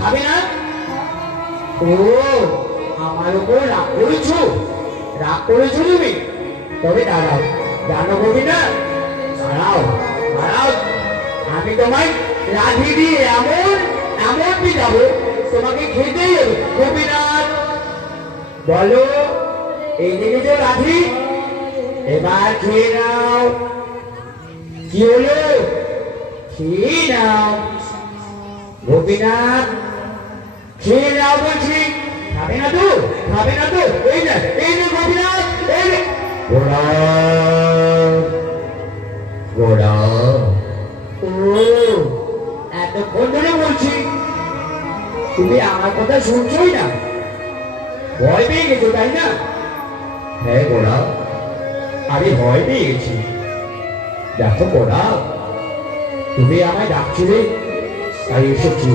খাবে না? ও, আমার উপর রাগ করেছো? রাগ করেছো তুমি? তবে দাঁড়াও, জানো গোপীনাথ, দাঁড়াও দাঁড়াও, আমি তোমায় রাধি দিয়ে এমন এমন পিটাবো তোমাকে খেতেই হবে। গোপীনাথ বলো, এই দেখেছো রাধি? এবার খেয়ে নাও। কি হলো? খেয়ে নাও গোপীনাথ, খেয়ে নাও বলছি। খাবে না তো? খাবে না তো? এই না, এই না গোপীনাথ, এই নে। ঘোড়া ঘোড়া, ও এতক্ষণ ধরে বলছি, তুমি আমার কথা শুনছোই না, ভয় পেয়ে গেছো তাই না? হ্যাঁ ঘোড়া, আমি ভয় পেয়ে গেছি। দেখো ঘোড়া, তুমি আমায় ডাকছিলে তাই এসেছি।